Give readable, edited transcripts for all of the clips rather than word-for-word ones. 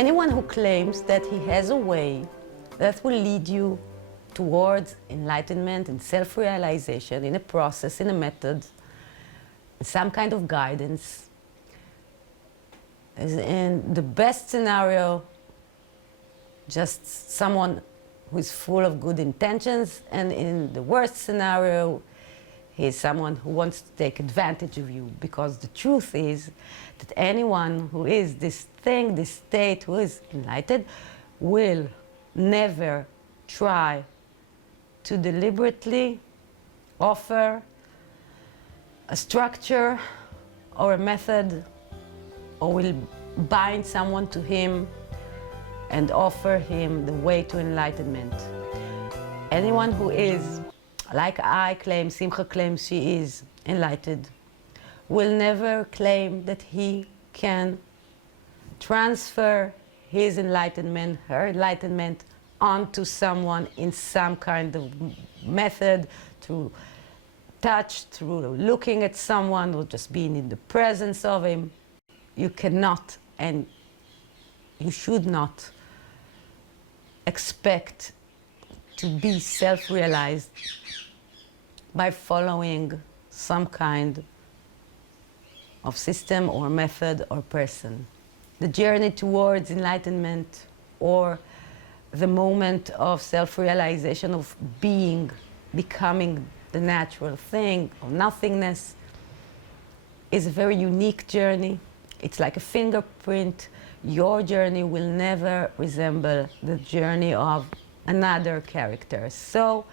Anyone who claims that he has a way that will lead you towards enlightenment and self-realization in a process, in a method, some kind of guidance, is in the best scenario just someone who is full of good intentions, and in the worst scenario he's someone who wants to take advantage of you, because the truth is that anyone who is this thing, this state, who is enlightened, will never try to deliberately offer a structure or a method, or will bind someone to him and offer him the way to enlightenment. Anyone who is, like I claim, Simcha claims she is enlightened, will never claim that he can transfer his enlightenment, her enlightenment, onto someone in some kind of method, through touch, through looking at someone, or just being in the presence of him. You cannot, and you should not, expect to be self-realized by following some kind of system or method or person. The journey towards enlightenment, or the moment of self-realization, of being, becoming the natural thing, or nothingness, is a very unique journey. It's like a fingerprint. Your journey will never resemble the journey of another character. So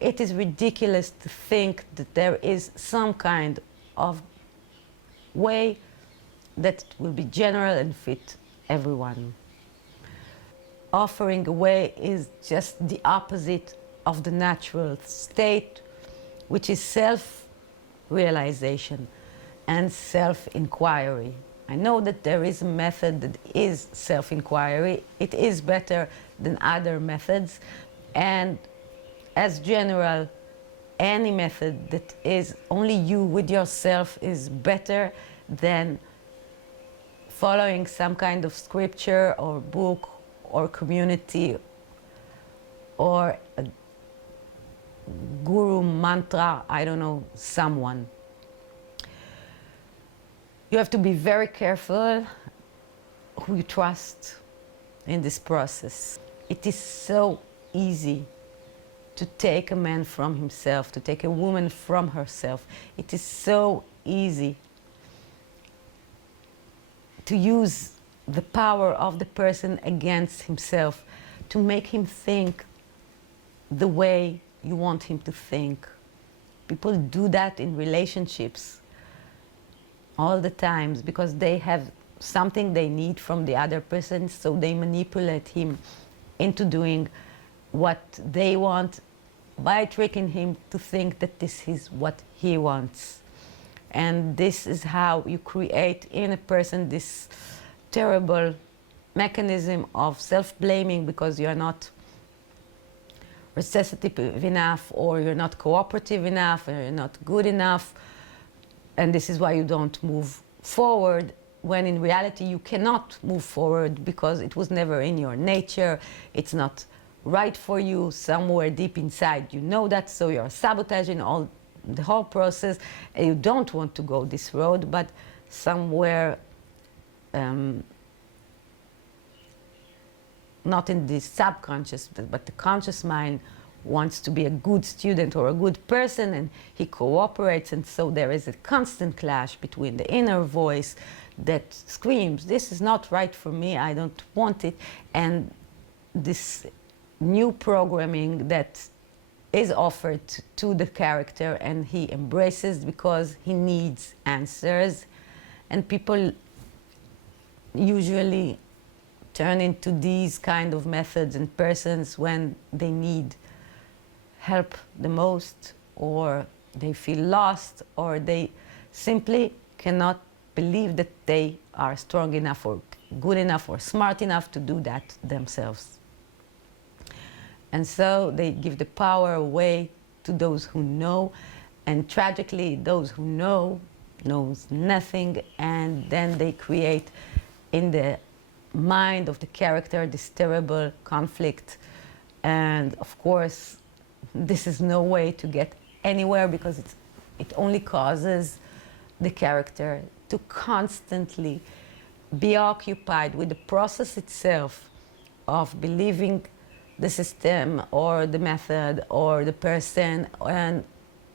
it is ridiculous to think that there is some kind of way that will be general and fit everyone. Offering a way is just the opposite of the natural state, which is self-realization and self-inquiry. I know that there is a method that is self-inquiry. It is better than other methods, and as general, any method that is only you with yourself is better than following some kind of scripture or book or community or a guru mantra, I don't know, someone. You have to be very careful who you trust in this process. It is so easy to take a man from himself, to take a woman from herself. It is so easy to use the power of the person against himself, to make him think the way you want him to think. People do that in relationships all the times, because they have something they need from the other person, so they manipulate him into doing what they want by tricking him to think that this is what he wants. And this is how you create in a person this terrible mechanism of self-blaming, because you are not receptive enough, or you're not cooperative enough, or you're not good enough, and this is why you don't move forward, when in reality you cannot move forward because it was never in your nature. It's not right for you. Somewhere deep inside you know that, so you're sabotaging the whole process, and you don't want to go this road, but somewhere not in the subconscious, but the conscious mind wants to be a good student or a good person, and he cooperates, and so there is a constant clash between the inner voice that screams, this is not right for me, I don't want it, and this new programming that is offered to the character, and he embraces because he needs answers. And people usually turn into these kind of methods and persons when they need help the most, or they feel lost, or they simply cannot believe that they are strong enough or good enough or smart enough to do that themselves. And so they give the power away to those who know, and tragically those who know knows nothing, and then they create in the mind, of the character, this terrible conflict. And of course, this is no way to get anywhere, because it only causes the character to constantly be occupied with the process itself of believing the system or the method or the person, and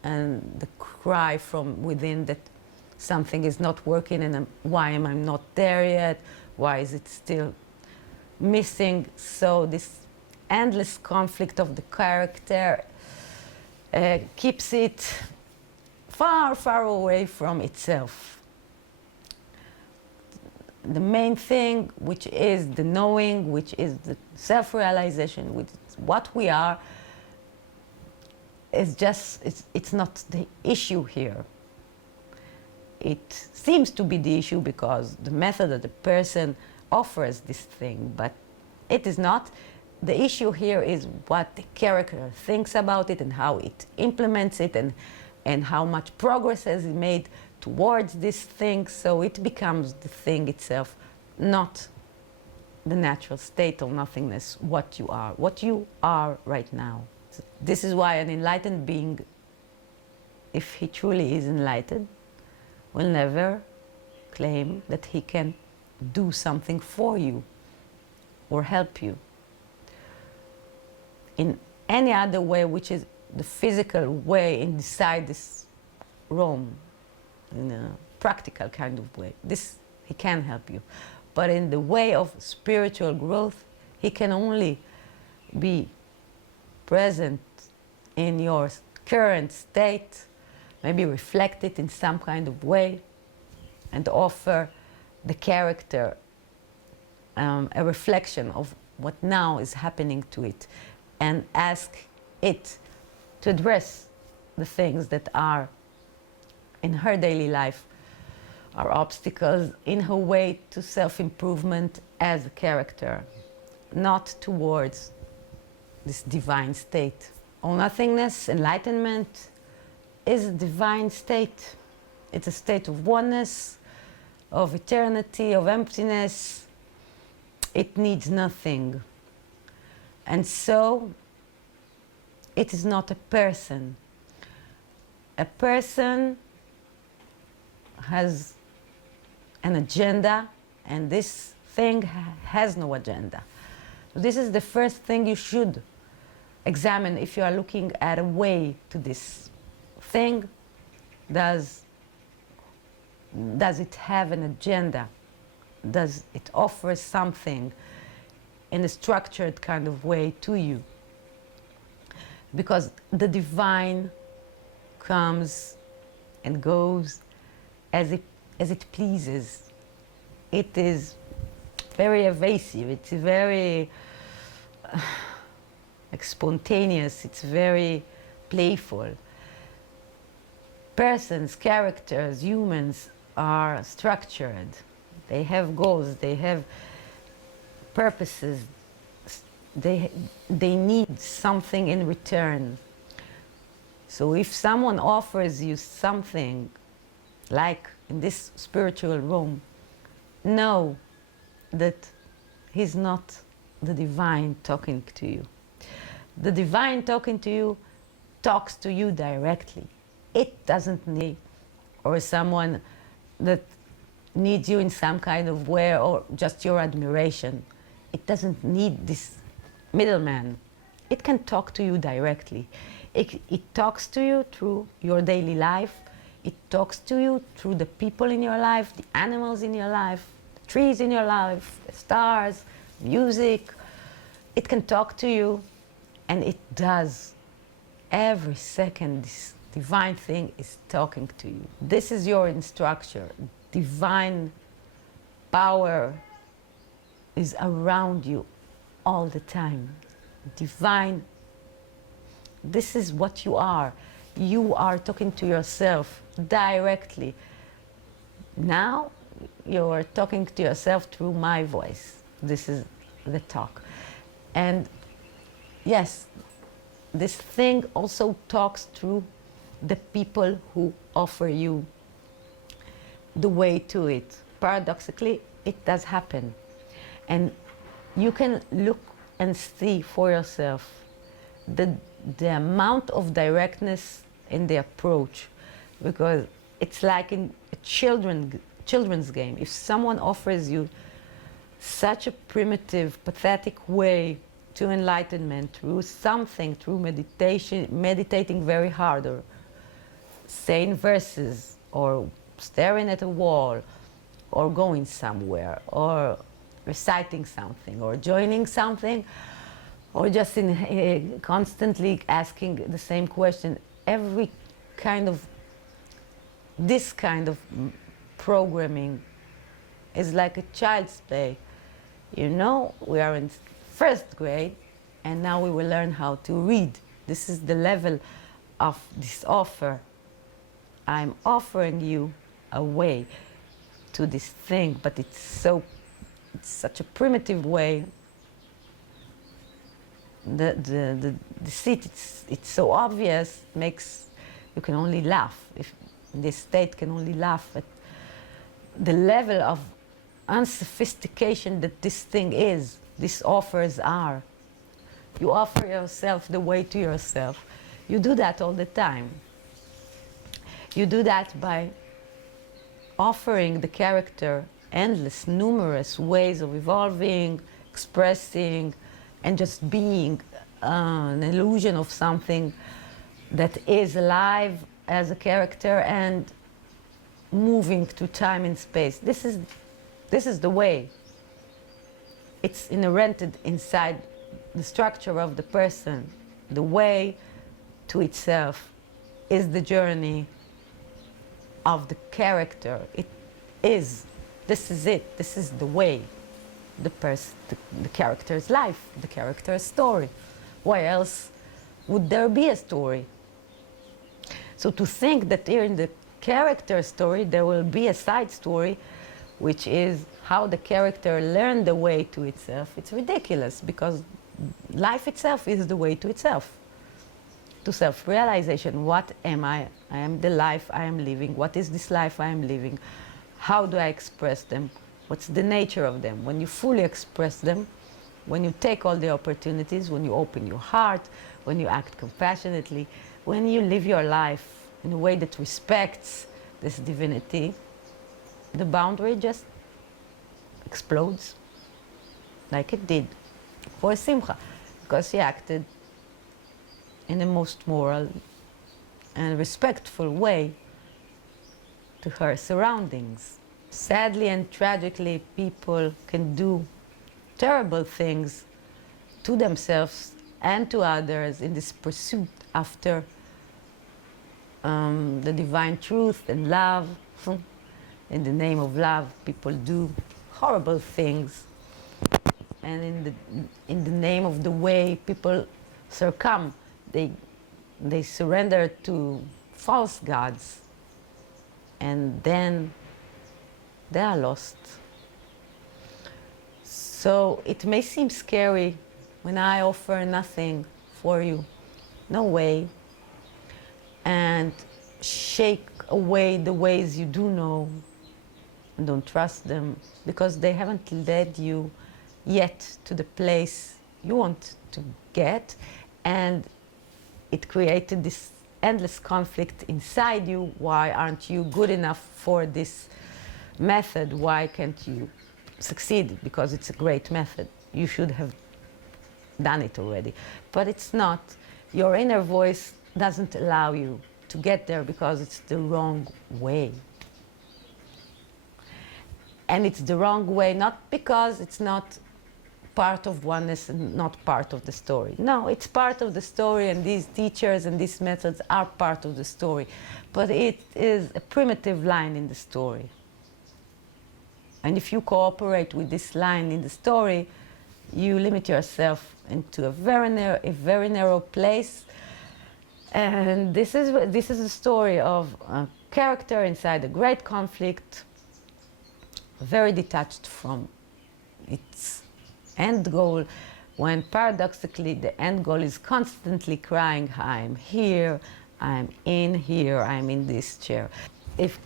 the cry from within that something is not working, and why am I not there yet? Why is it still missing? So this endless conflict of the character keeps it far, far away from itself. The main thing, which is the knowing, which is the self-realization, which is what we are, is just, it's not the issue here. It seems to be the issue because the method of the person offers this thing, but it is not. The issue here is what the character thinks about it and how it implements it, and how much progress has it made towards this thing. So it becomes the thing itself, not the natural state of nothingness, what you are right now. So this is why an enlightened being, if he truly is enlightened, will never claim that he can do something for you or help you in any other way, which is the physical way inside this room, in a practical kind of way. This, he can help you. But in the way of spiritual growth, he can only be present in your current state, maybe reflect it in some kind of way, and offer the character a reflection of what now is happening to it, and ask it to address the things that are in her daily life, are obstacles in her way to self-improvement as a character, not towards this divine state. All nothingness, enlightenment, is a divine state. It's a state of oneness, of eternity, of emptiness. It needs nothing. And so, it is not a person. A person has an agenda, and this thing has no agenda. So this is the first thing you should examine if you are looking at a way to this thing. Does it have an agenda? Does it offer something in a structured kind of way to you? Because the divine comes and goes as it pleases. It is very evasive, it's very spontaneous, it's very playful. Persons, characters, humans are structured. They have goals, they have purposes, they need something in return. So if someone offers you something, like in this spiritual room, know that he's not the divine talking to you. The divine talking to you talks to you directly. It doesn't need, or someone that needs you in some kind of way, or just your admiration. It doesn't need this middleman. It can talk to you directly. It talks to you through your daily life. It talks to you through the people in your life, the animals in your life, the trees in your life, the stars, music. It can talk to you, and it does. Every second, this divine thing is talking to you. This is your instructor. Divine power is around you all the time. Divine, this is what you are. You are talking to yourself directly. Now you are talking to yourself through my voice. This is the talk. And yes, this thing also talks through the people who offer you the way to it. Paradoxically, it does happen. And you can look and see for yourself the amount of directness in the approach, because it's like in a children's game. If someone offers you such a primitive, pathetic way to enlightenment through something, through meditation, meditating very hard, or saying verses, or staring at a wall, or going somewhere, or reciting something, or joining something, or just constantly asking the same question. Every kind of, this kind of programming is like a child's play. You know, we are in first grade, and now we will learn how to read. This is the level of this offer. I'm offering you a way to this thing, but it's such a primitive way. The deceit, it's so obvious, makes you can only laugh. If this state can only laugh at the level of unsophistication that this thing is, these offers are. You offer yourself the way to yourself. You do that all the time. You do that by offering the character endless, numerous ways of evolving, expressing, and just being an illusion of something that is alive as a character and moving through time and space. This is the way. It's inherent inside the structure of the person. The way to itself is the journey of the character. It is. This is it. This is the way. The character's life, the character's story. Why else would there be a story? So to think that here in the character story there will be a side story, which is how the character learned the way to itself, it's ridiculous, because life itself is the way to itself, to self-realization. What am I? I am the life I am living. What is this life I am living? How do I express them? What's the nature of them? When you fully express them, when you take all the opportunities, when you open your heart, when you act compassionately, when you live your life in a way that respects this divinity, the boundary just explodes, like it did for Simcha, because he acted in the most moral and respectful way to her surroundings. Sadly and tragically, people can do terrible things to themselves and to others in this pursuit after the divine truth and love. In the name of love, people do horrible things. And in the name of the way, people succumb. They surrender to false gods. And then they are lost. So it may seem scary when I offer nothing for you, no way, and shake away the ways you do know, and don't trust them, because they haven't led you yet to the place you want to get, and it created this endless conflict inside you. Why aren't you good enough for this method? Why can't you succeed? Because it's a great method. You should have done it already. But it's not. Your inner voice doesn't allow you to get there because it's the wrong way. And it's the wrong way not because it's not part of oneness and not part of the story. No, it's part of the story, and these teachers and these methods are part of the story. But it is a primitive line in the story. And if you cooperate with this line in the story, you limit yourself into a very narrow place. And this is the story of a character inside a great conflict, very detached from its end goal, when paradoxically the end goal is constantly crying, I'm here, I'm in here, I'm in this chair. If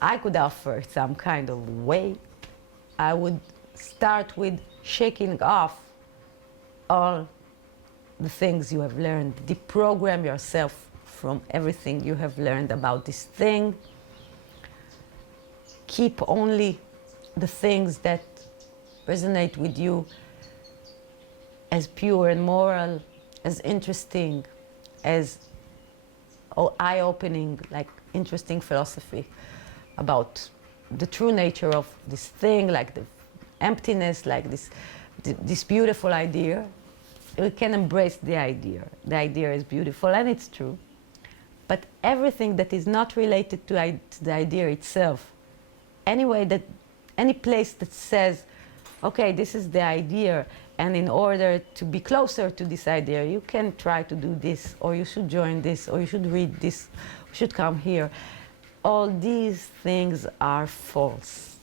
I could offer some kind of way, I would start with shaking off all the things you have learned. Deprogram yourself from everything you have learned about this thing. Keep only the things that resonate with you as pure and moral, as interesting, as eye-opening, like interesting philosophy about the true nature of this thing, like the emptiness, like this beautiful idea. We can embrace the idea. The idea is beautiful and it's true. But everything that is not related to the idea itself, any place that says, okay, this is the idea, and in order to be closer to this idea, you can try to do this, or you should join this, or you should read this, you should come here. All these things are false.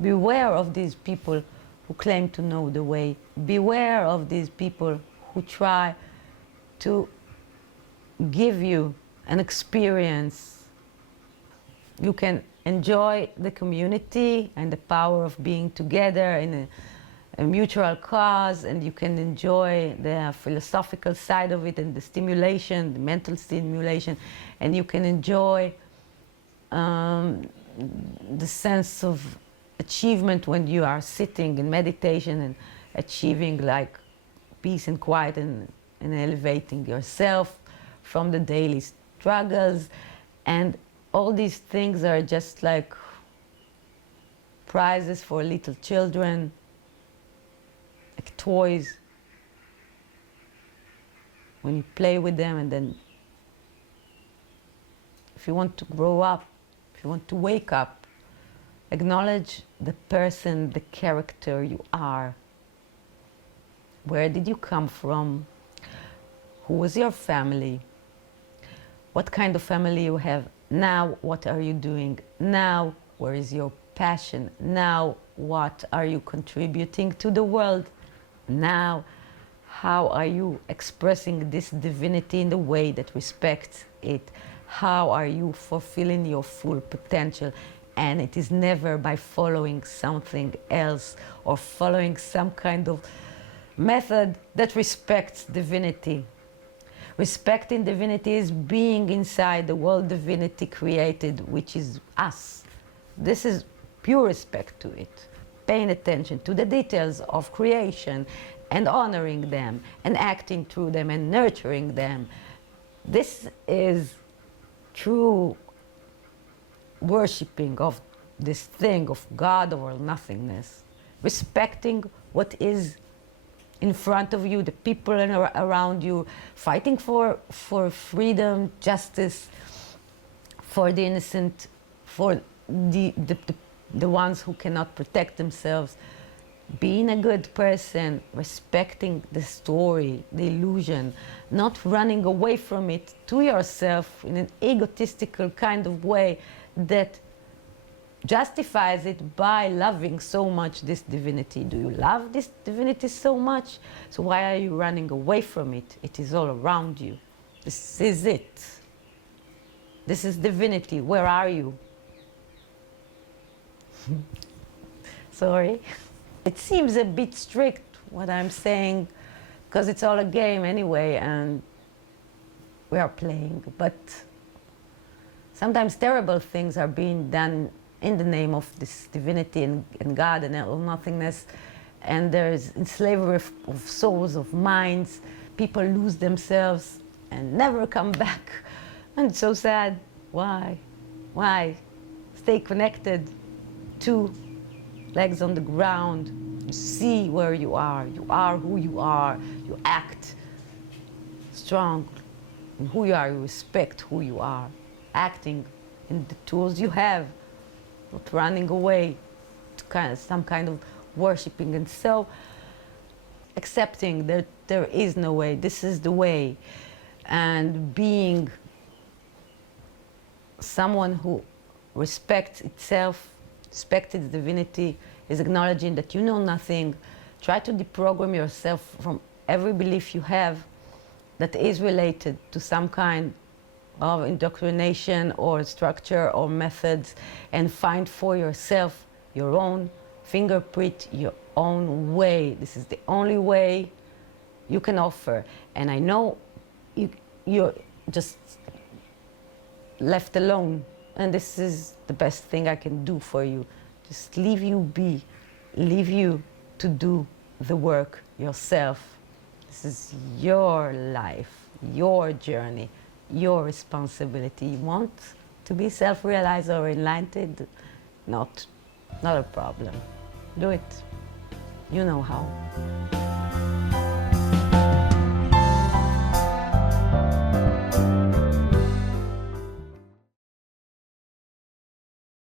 Beware of these people who claim to know the way. Beware of these people who try to give you an experience. You can enjoy the community and the power of being together in a mutual cause, and you can enjoy the philosophical side of it and the stimulation, the mental stimulation, and you can enjoy the sense of achievement when you are sitting in meditation and achieving like peace and quiet and elevating yourself from the daily struggles. And all these things are just like prizes for little children, like toys. When you play with them, and then if you want to grow up, if you want to wake up, acknowledge the person, the character you are. Where did you come from? Who was your family? What kind of family you have? Now, what are you doing? Now, where is your passion? Now, what are you contributing to the world? Now, how are you expressing this divinity in the way that respects it? How are you fulfilling your full potential? And it is never by following something else or following some kind of method that respects divinity. Respecting divinity is being inside the world divinity created, which is us. This is pure respect to it. Paying attention to the details of creation and honoring them and acting through them and nurturing them. This is true worshipping of this thing of God or nothingness. Respecting what is in front of you, the people around you, fighting for freedom, justice, for the innocent, for the ones who cannot protect themselves. Being a good person, respecting the story, the illusion, not running away from it to yourself in an egotistical kind of way that justifies it by loving so much this divinity. Do you love this divinity so much? So why are you running away from it? It is all around you. This is it. This is divinity. Where are you? Sorry. It seems a bit strict what I'm saying, because it's all a game anyway and we are playing, but sometimes terrible things are being done in the name of this divinity and God and all nothingness, and there's slavery of souls, of minds. People lose themselves and never come back, and it's so sad. Why? Why? Stay connected. 2 legs on the ground. You see where you are. You are who you are. You act strong in who you are. You respect who you are. Acting in the tools you have. Not running away to some kind of worshipping, and so accepting that there is no way, this is the way, and being someone who respects itself, respects its divinity, is acknowledging that you know nothing. Try to deprogram yourself from every belief you have that is related to some kind of indoctrination or structure or methods, and find for yourself your own fingerprint your own way. This is the only way you can offer. And I know you're just left alone, and this is the best thing I can do for you. Just leave you be, leave you to do the work yourself. This is your life, your journey, your responsibility. You want to be self-realized or enlightened? Not a problem. Do it. You know how.